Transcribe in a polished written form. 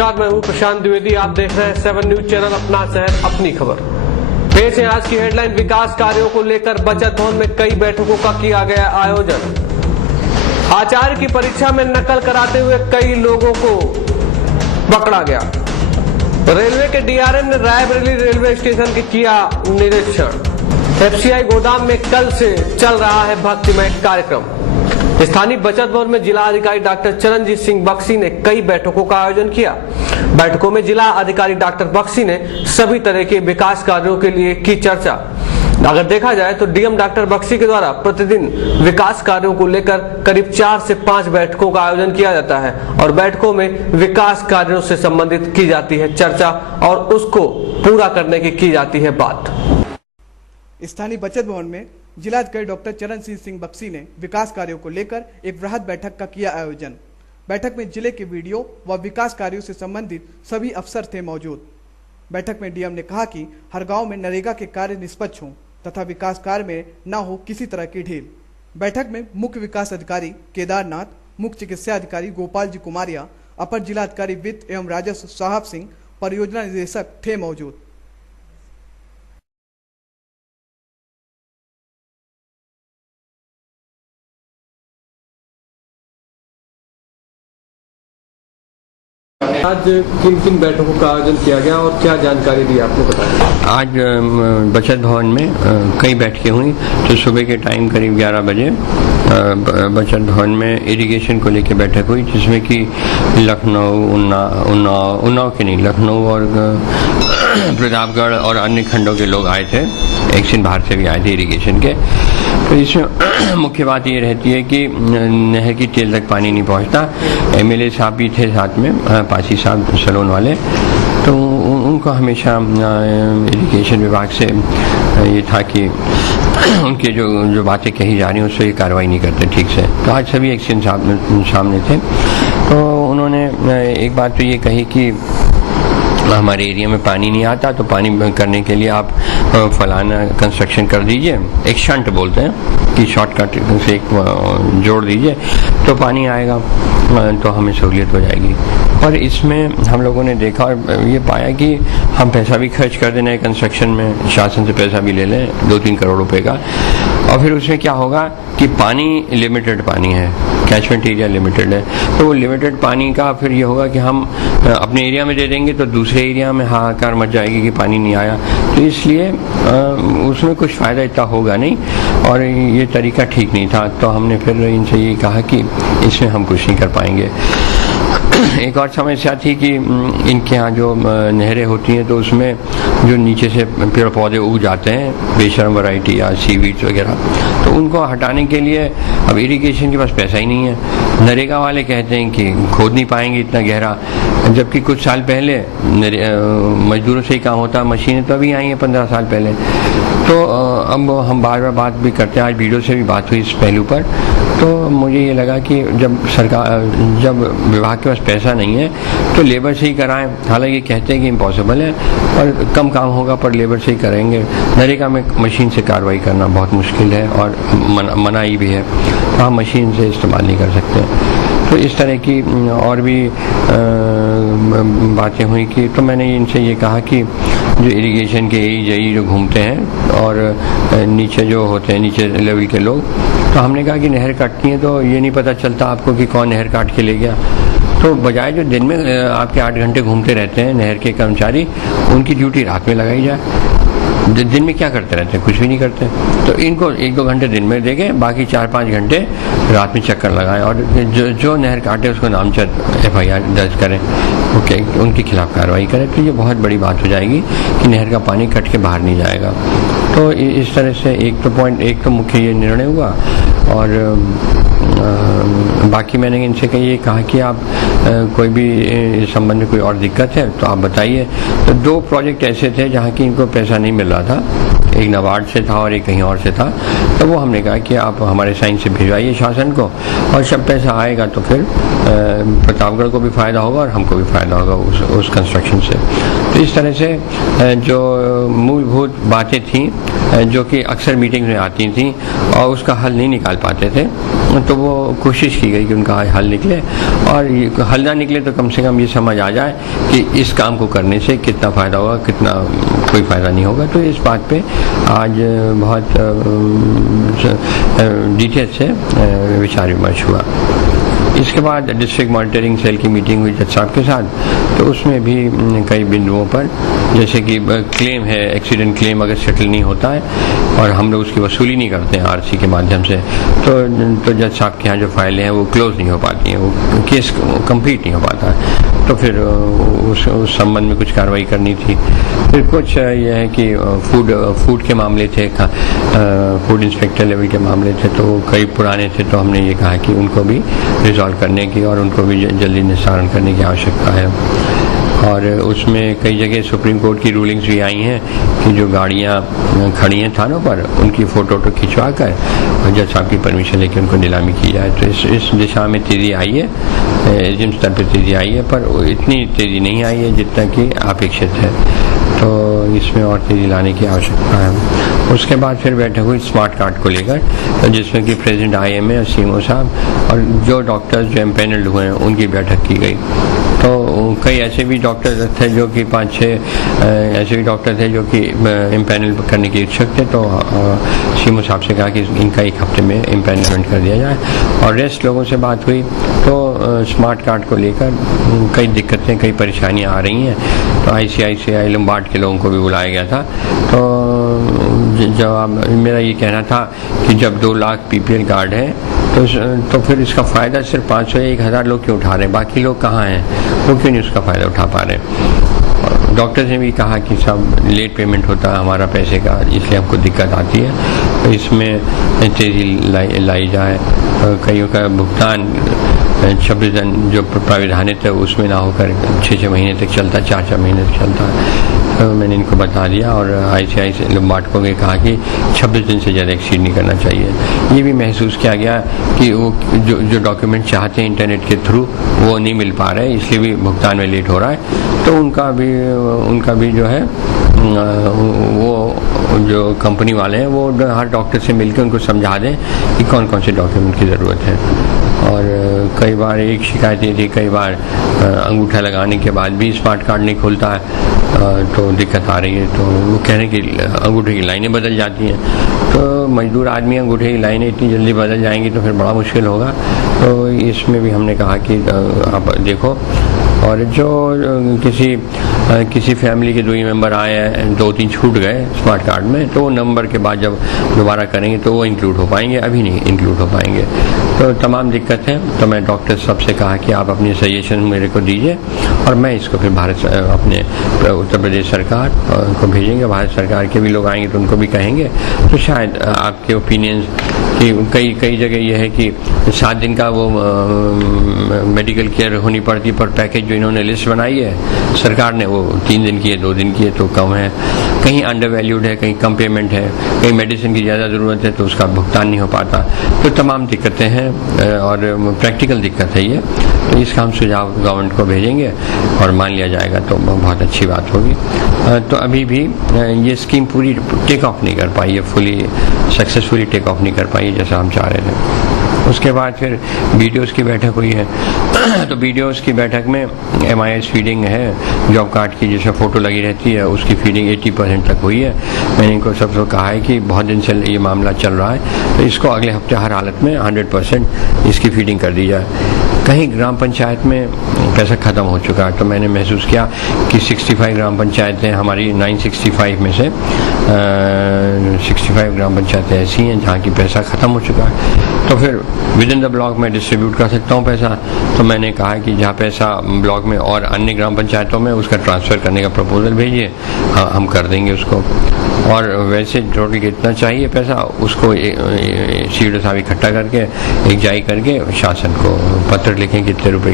नमस्कार, मैं हूं प्रशांत द्विवेदी। आप देख रहे हैं 7 न्यूज चैनल, अपना शहर अपनी खबर। पेश है आज की हेडलाइन। विकास कार्यों को लेकर बचत भवन में कई बैठकों का किया गया आयोजन। आचार्य की परीक्षा में नकल कराते हुए कई लोगों को पकड़ा गया। रेलवे के डीआरएम ने रायबरेली रेलवे स्टेशन के किया निरीक्षण। एफसीआई गोदाम में कल से चल रहा है भक्तिमय कार्यक्रम। स्थानीय बचत भवन में जिला अधिकारी डॉक्टर चरणजीत सिंह बख्शी ने कई बैठकों का आयोजन किया। बैठकों में जिला अधिकारी डॉक्टर बख्शी ने सभी तरह के विकास कार्यों के लिए की चर्चा। अगर देखा जाए तो डीएम डॉक्टर बख्शी के द्वारा प्रतिदिन विकास कार्यों को लेकर करीब 4 से 5 बैठकों का आयोजन किया जाता है और बैठकों में विकास कार्यों से संबंधित की जाती है चर्चा और उसको पूरा करने की जाती है बात। स्थानीय बचत भवन में जिलाधिकारी डॉक्टर चरणजीत सिंह बख्शी ने विकास कार्यों को लेकर एक वृहद बैठक का किया आयोजन। बैठक में जिले के वीडियो व विकास कार्यों से संबंधित सभी अफसर थे मौजूद। बैठक में डीएम ने कहा कि हर गांव में नरेगा के कार्य निष्पक्ष हों तथा विकास कार्य में न हो किसी तरह की ढील। बैठक में मुख्य विकास अधिकारी केदारनाथ, मुख्य चिकित्सा अधिकारी गोपाल जी कुमारिया, अपर जिलाधिकारी वित्त एवं राजस्व साहब सिंह, परियोजना निदेशक थे मौजूद। आज किन किन बैठकों का आयोजन किया गया और क्या जानकारी दी आपने, बताया? आज बचत भवन में कई बैठकें हुई। तो सुबह के टाइम करीब 11 बजे बचत भवन में इरिगेशन को लेकर बैठक हुई, जिसमें कि लखनऊ, उन्नाव के नहीं, लखनऊ और प्रतापगढ़ और अन्य खंडों के लोग आए थे। एक दिन बाहर से भी आए थे इरिगेशन के। तो इसमें मुख्य बात ये रहती है कि नहर की टेल तक पानी नहीं पहुंचता। एमएलए साहब भी थे साथ में, पासी साहब सलोन वाले, तो उनको हमेशा इरिगेशन विभाग से ये था कि उनके जो बातें कही जा रही हैं उससे ये कार्रवाई नहीं करते ठीक से। तो आज सभी एक्शन सामने थे। तो उन्होंने एक बात तो ये कही कि हमारे एरिया में पानी नहीं आता, तो पानी करने के लिए आप फलाना कंस्ट्रक्शन कर दीजिए, एक शंट बोलते हैं कि शॉर्टकट से एक जोड़ दीजिए तो पानी आएगा, तो हमें सहूलियत हो जाएगी। और इसमें हम लोगों ने देखा और ये पाया कि हम पैसा भी खर्च कर दें नए कंस्ट्रक्शन में, शासन से पैसा भी ले लें 2-3 करोड़ रुपए का, और फिर उसमें क्या होगा कि पानी लिमिटेड पानी है, कैचमेंट एरिया लिमिटेड है, तो वो लिमिटेड पानी का फिर ये होगा कि हम अपने एरिया में दे देंगे तो दूसरे एरिया में हाहाकार मच जाएगी कि पानी नहीं आया। तो इसलिए उसमें कुछ फ़ायदा इतना होगा नहीं और ये तरीका ठीक नहीं था। तो हमने फिर इनसे ये कहा कि इसमें हम कुछ नहीं कर पाएंगे। एक और समस्या थी कि इनके यहाँ जो नहरें होती हैं तो उसमें जो नीचे से पेड़ पौधे उग जाते हैं, बेशरम वैरायटी या सीवीड्स वगैरह, तो उनको हटाने के लिए अब इरिगेशन के पास पैसा ही नहीं है। नरेगा वाले कहते हैं कि खोद नहीं पाएंगे इतना गहरा, जबकि कुछ साल पहले मजदूरों से ही काम होता, मशीनें तो अभी आई हैं 15 साल पहले। तो अब हम बार बार बात भी करते हैं, आज वीडियो से भी बात हुई इस पहलू पर। तो मुझे ये लगा कि जब विभाग के पास पैसा नहीं है तो लेबर से ही कराएं। हालांकि कहते हैं कि इम्पॉसिबल है और कम काम होगा पर लेबर से ही करेंगे। नरेगा में मशीन से कार्रवाई करना बहुत मुश्किल है और मनाही भी है, तो हम मशीन से इस्तेमाल नहीं कर सकते। तो इस तरह की और भी बातें हुई कि तो मैंने इनसे ये कहा कि जो इरिगेशन के एई जो घूमते हैं और नीचे जो होते हैं नीचे लेवल के लोग, तो हमने कहा कि नहर काटती है तो ये नहीं पता चलता आपको कि कौन नहर काट के ले गया। तो बजाय जो दिन में आपके 8 घंटे घूमते रहते हैं नहर के कर्मचारी, उनकी ड्यूटी रात में लगाई जाए। दिन में क्या करते रहते हैं, कुछ भी नहीं करते। तो इनको 1-2 घंटे दिन में देंगे, बाकी 4-5 घंटे रात में चक्कर लगाएं और जो नहर काटे उसको नामजद FIR दर्ज करें, ओके, उनके खिलाफ कार्रवाई करें। तो ये बहुत बड़ी बात हो जाएगी कि नहर का पानी कट के बाहर नहीं जाएगा। तो इस तरह से एक तो मुख्य ये निर्णय हुआ। और बाकी मैंने इनसे ये कहा कि आप कोई भी इस संबंध में कोई और दिक्कत है तो आप बताइए। तो 2 प्रोजेक्ट ऐसे थे जहाँ की इनको पैसा नहीं मिल रहा था, एक नाबार्ड से था और एक कहीं और से था। तो वो हमने कहा कि आप हमारे साइन से भिजवाइए शासन को, और जब पैसा आएगा तो फिर प्रतापगढ़ को भी फ़ायदा होगा और हमको भी फ़ायदा होगा उस कंस्ट्रक्शन से। तो इस तरह से जो मूलभूत बातें थीं जो कि अक्सर मीटिंग्स में आती थीं और उसका हल नहीं निकाल पाते थे, तो वो कोशिश की गई कि उनका हल निकले, और हल ना निकले तो कम से कम ये समझ आ जाए कि इस काम को करने से कितना फ़ायदा होगा, कितना कोई फ़ायदा नहीं होगा। तो इस बात पे आज बहुत डिटेल से विचार विमर्श हुआ। इसके बाद डिस्ट्रिक्ट मॉनिटरिंग सेल की मीटिंग हुई जज साहब के साथ, तो उसमें भी कई बिंदुओं पर, जैसे कि क्लेम है, एक्सीडेंट क्लेम अगर सेटल नहीं होता है और हम लोग उसकी वसूली नहीं करते हैं आरसी के माध्यम से, तो जज साहब के यहाँ जो फाइलें हैं वो क्लोज नहीं हो पाती हैं, वो केस कंप्लीट नहीं हो पाता है। तो फिर उस संबंध में कुछ कार्रवाई करनी थी। फिर कुछ यह है कि फूड के मामले थे, फूड इंस्पेक्टर लेवल के मामले थे, तो कई पुराने थे, तो हमने ये कहा कि उनको भी रिजॉल्व करने की और उनको भी जल्दी निस्तारण करने की आवश्यकता है। और उसमें कई जगह सुप्रीम कोर्ट की रूलिंग्स भी आई हैं कि जो गाड़ियाँ खड़ी हैं थानों पर उनकी फ़ोटो खिंचवा कर और जज साहब की परमिशन लेकर उनको नीलामी की जाए। तो इस दिशा में तेज़ी आई है, एजेंट स्तर पर तेज़ी आई है, पर इतनी तेज़ी नहीं आई है जितना कि अपेक्षित है। तो इसमें और तेज़ी लाने की आवश्यकता है। उसके बाद फिर बैठक हुई स्मार्ट कार्ड को लेकर, तो जिसमें कि प्रेसिडेंट IMA और CMO साहब और जो डॉक्टर्स जो एम्पैनल्ड हुए हैं उनकी बैठक की गई। तो कई ऐसे भी डॉक्टर थे जो कि 5-6 ऐसे भी डॉक्टर थे जो कि एम्पैनल करने के इच्छुक थे, तो CMO साहब से कहा कि इनका 1 हफ्ते में एम्पैनलमेंट कर दिया जाए। और रेस्ट लोगों से बात हुई, तो स्मार्ट कार्ड को लेकर कई दिक्कतें, कई परेशानियां आ रही हैं। तो ICICI लम्बार्ड के लोगों को भी बुलाया गया था। तो जवाब मेरा ये कहना था कि जब 2 लाख PPL कार्ड है तो फिर इसका फ़ायदा सिर्फ 500 या 1000 लोग क्यों उठा रहे हैं, बाकी लोग कहाँ हैं, वो क्यों नहीं उसका फ़ायदा उठा पा रहे। डॉक्टर्स ने भी कहा कि सब लेट पेमेंट होता है हमारा पैसे का, इसलिए हमको दिक्कत आती है, तो इसमें तेज़ी लाई जाए। कईयों का भुगतान 26 दिन जो प्राविधानित है उसमें ना होकर 6-6 महीने तक चलता है, 4-4 महीने तक चलता है। तो मैंने इनको बता दिया और ICICI लम्बार्ड को भी कहा कि 26 दिन से ज़्यादा एक्सीड नहीं करना चाहिए। ये भी महसूस किया गया कि वो जो डॉक्यूमेंट चाहते हैं इंटरनेट के थ्रू वो नहीं मिल पा रहे, इसलिए भी भुगतान में लेट हो रहा है। तो उनका भी जो है वो जो कंपनी वाले हैं वो हर डॉक्टर से मिलकर उनको समझा दें कि कौन कौन से डॉक्यूमेंट की ज़रूरत है। और कई बार एक शिकायत ये थी, कई बार अंगूठा लगाने के बाद भी स्मार्ट कार्ड नहीं खुलता है, तो दिक्कत आ रही है। तो वो कह रहे हैं कि अंगूठे की लाइनें बदल जाती हैं, तो मजदूर आदमी अंगूठे की लाइनें इतनी जल्दी बदल जाएंगी तो फिर बड़ा मुश्किल होगा। तो इसमें भी हमने कहा कि आप देखो, और जो किसी फैमिली के 2 ही मेंबर आए हैं, 2-3 छूट गए स्मार्ट कार्ड में, तो वो नंबर के बाद जब दोबारा करेंगे तो वो इंक्लूड हो पाएंगे, अभी नहीं इंक्लूड हो पाएंगे। तो तमाम दिक्कत है। तो मैं डॉक्टर साहब से कहा कि आप अपनी सजेशन मेरे को दीजिए और मैं इसको फिर अपने उत्तर प्रदेश सरकार को भेजेंगे। भारत सरकार के भी लोग आएंगे तो उनको भी कहेंगे, तो शायद आपके ओपिनियंस कि कई जगह ये है कि 7 दिन का वो मेडिकल केयर होनी पड़ती, पर पैकेज जो इन्होंने लिस्ट बनाई है सरकार ने वो 3 दिन की है, 2 दिन की है, तो कम है। कहीं अंडर वैल्यूड है, कहीं कम पेमेंट है, कहीं मेडिसिन की ज़्यादा ज़रूरत है तो उसका भुगतान नहीं हो पाता। तो तमाम दिक्कतें हैं और प्रैक्टिकल दिक्कत है ये। तो इसका हम सुझाव गवर्नमेंट को भेजेंगे और मान लिया जाएगा तो बहुत अच्छी बात होगी। तो अभी भी ये स्कीम पूरी टेक ऑफ नहीं कर पाई है, फुली सक्सेसफुली टेक ऑफ नहीं कर पाई जैसा हम चाह रहे थे। उसके बाद फिर BDOs की बैठक हुई है। तो BDOs की बैठक में MIS फीडिंग है, जॉब कार्ड की जैसे फ़ोटो लगी रहती है उसकी फीडिंग 80% तक हुई है। मैंने इनको सबको कहा है कि बहुत दिन से ये मामला चल रहा है, तो इसको अगले हफ्ते हर हालत में 100% इसकी फीडिंग कर दी जाए। कहीं ग्राम पंचायत में पैसा ख़त्म हो चुका है, तो मैंने महसूस किया कि 65 ग्राम पंचायतें हमारी 965 में से 65 ग्राम पंचायतें ऐसी हैं जहाँ की पैसा ख़त्म हो चुका है। तो फिर विद इन द ब्लॉक में डिस्ट्रीब्यूट कर सकता हूँ पैसा। तो मैंने कहा कि जहाँ पैसा ब्लॉक में और अन्य ग्राम पंचायतों में उसका ट्रांसफ़र करने का प्रपोजल भेजिए, हम कर देंगे उसको। और वैसे टोटल कितना चाहिए पैसा उसको CDO साहब इकट्ठा करके एक जारी करके शासन को पत्र लिखें कितने रुपए